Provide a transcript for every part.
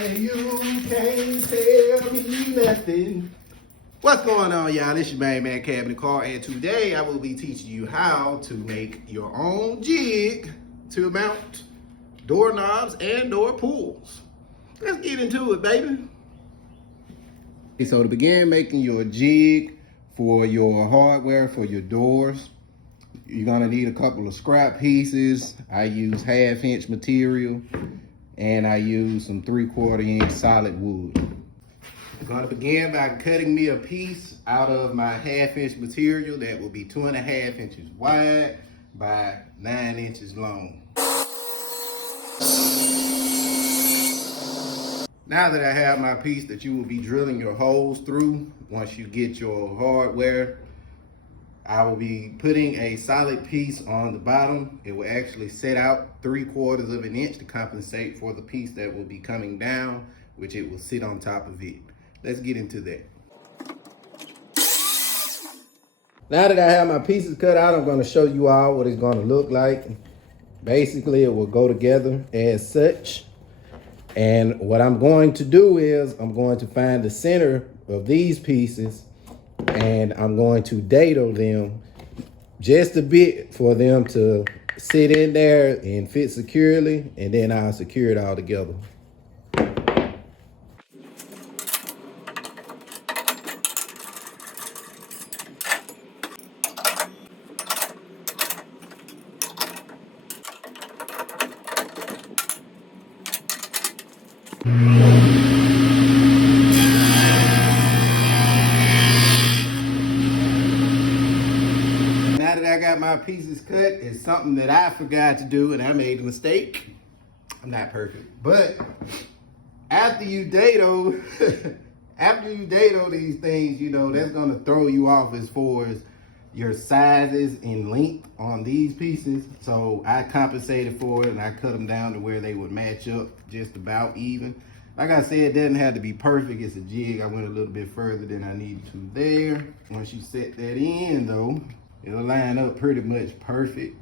and you can't tell me nothing. What's going on, y'all? This is your main man, Cabinet Car, and today I will be teaching you how to make your own jig to mount doorknobs and door pulls. Let's get into it, baby. So to begin making your jig for your hardware for your doors, you're gonna need a couple of scrap pieces. I use 1/2 inch material and I use some 3/4 inch solid wood. I'm gonna begin by cutting me a piece out of my 1/2 inch material that will be 2.5 inches wide by 9 inches long. Now that I have my piece that you will be drilling your holes through once you get your hardware, I will be putting a solid piece on the bottom. It will actually set out 3/4 of an inch to compensate for the piece that will be coming down, which it will sit on top of it. Let's get into that. Now that I have my pieces cut out, I'm going to show you all what it's going to look like. Basically, it will go together as such. And what I'm going to do is I'm going to find the center of these pieces and I'm going to dado them just a bit for them to sit in there and fit securely, and then I'll secure it all together. Now that I got my pieces cut, it's something that I forgot to do and I made a mistake. I'm not perfect, but after you dado, these things, you know, that's gonna throw you off as far as your sizes and length on these pieces. So I compensated for it and I cut them down to where they would match up just about even. Like I said, it doesn't have to be perfect. It's a jig. I went a little bit further than I needed to there. Once you set that in though, it'll line up pretty much perfect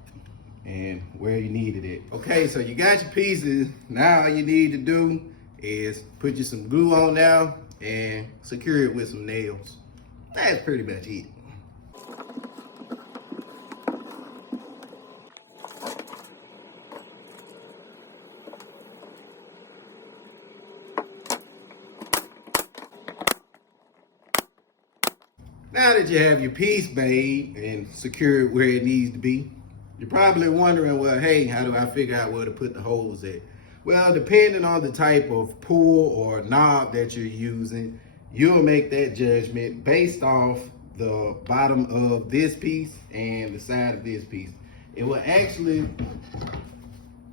and where you needed it. Okay, so you got your pieces. Now all you need to do is put you some glue on now and secure it with some nails. That's pretty much it. Now that you have your piece made and secured where it needs to be, you're probably wondering, well, hey, how do I figure out where to put the holes at? Well, depending on the type of pull or knob that you're using, you'll make that judgment based off the bottom of this piece and the side of this piece. It will actually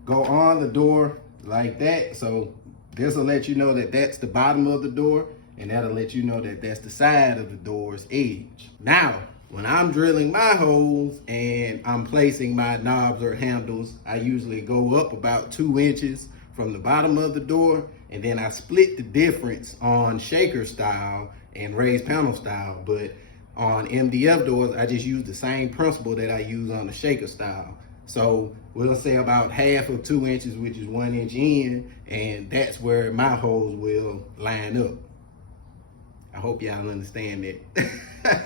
go on the door like that. So this will let you know that that's the bottom of the door, and that'll let you know that that's the side of the door's edge. Now, when I'm drilling my holes and I'm placing my knobs or handles, I usually go up about 2 inches from the bottom of the door, and then I split the difference on shaker style and raised panel style. But on MDF doors, I just use the same principle that I use on the shaker style. So we'll say about 1/2 of 2 inches, which is 1 inch in, and that's where my holes will line up. I hope y'all understand that.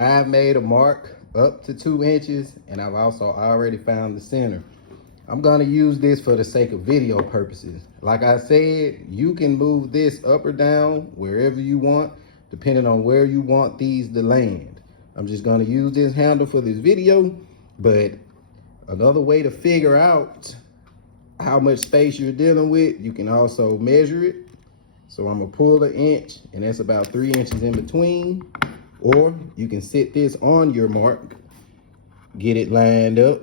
I've made a mark up to 2 inches, and I've also already found the center. I'm gonna use this for the sake of video purposes. Like I said, you can move this up or down wherever you want, depending on where you want these to land. I'm just gonna use this handle for this video, but another way to figure out how much space you're dealing with, you can also measure it. So I'm gonna pull 1 inch, and that's about 3 inches in between. Or you can set this on your mark, get it lined up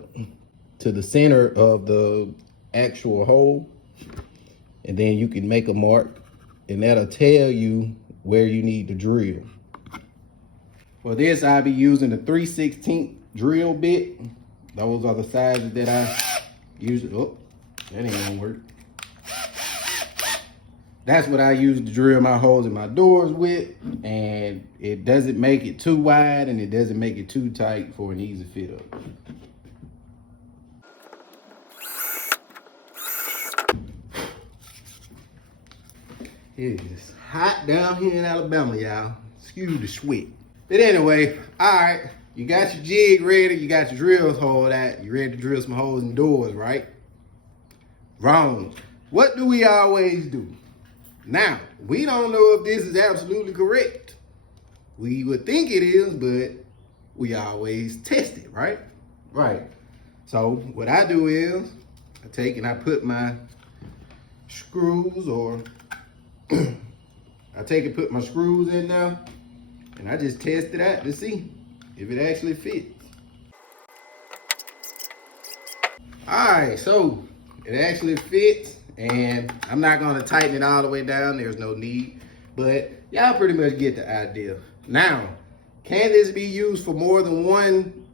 to the center of the actual hole, and then you can make a mark, and that'll tell you where you need to drill. For this, I'll be using a 3/16 drill bit. Those are the sizes that I use. Oh, that ain't gonna work. That's what I use to drill my holes in my doors with, and it doesn't make it too wide and it doesn't make it too tight for an easy fit up. It is hot down here in Alabama, y'all. Excuse the sweat. But anyway, all right. You got your jig ready. You got your drills holed out. You ready to drill some holes in doors, right? Wrong. What do we always do? Now, we don't know if this is absolutely correct. We would think it is, but we always test it, right? Right. So what I do is I take and I put my screws, or I take and put my screws in there, and I just test it out to see if it actually fits. All right, so it actually fits, and I'm not gonna tighten it all the way down. There's no need, but y'all pretty much get the idea. Now, can this be used for more than one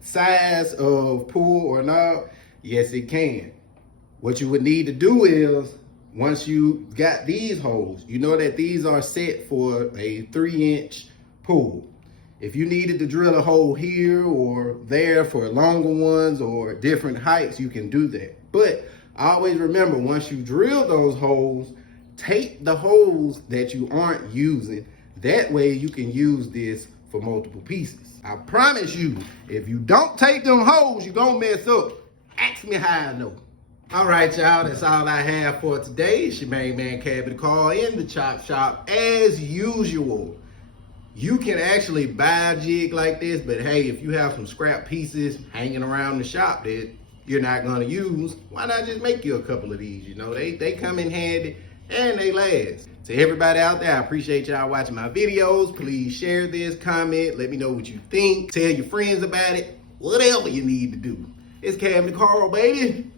size of pull or knob? Yes, it can. What you would need to do is, once you got these holes, you know that these are set for a 3-inch pull. If you needed to drill a hole here or there for longer ones or different heights, you can do that. But always remember, once you drill those holes, tape the holes that you aren't using. That way you can use this for multiple pieces. I promise you, if you don't tape them holes, you're gonna mess up. Ask me how I know. All right, y'all, that's all I have for today. It's your main man, Cabinet Call, in the chop shop as usual. You can actually buy a jig like this, but hey, if you have some scrap pieces hanging around the shop that you're not gonna use, why not just make you a couple of these? You know, they come in handy and they last. To everybody out there, I appreciate y'all watching my videos. Please share this, comment, let me know what you think. Tell your friends about it, whatever you need to do. It's Cabinet Carl, baby.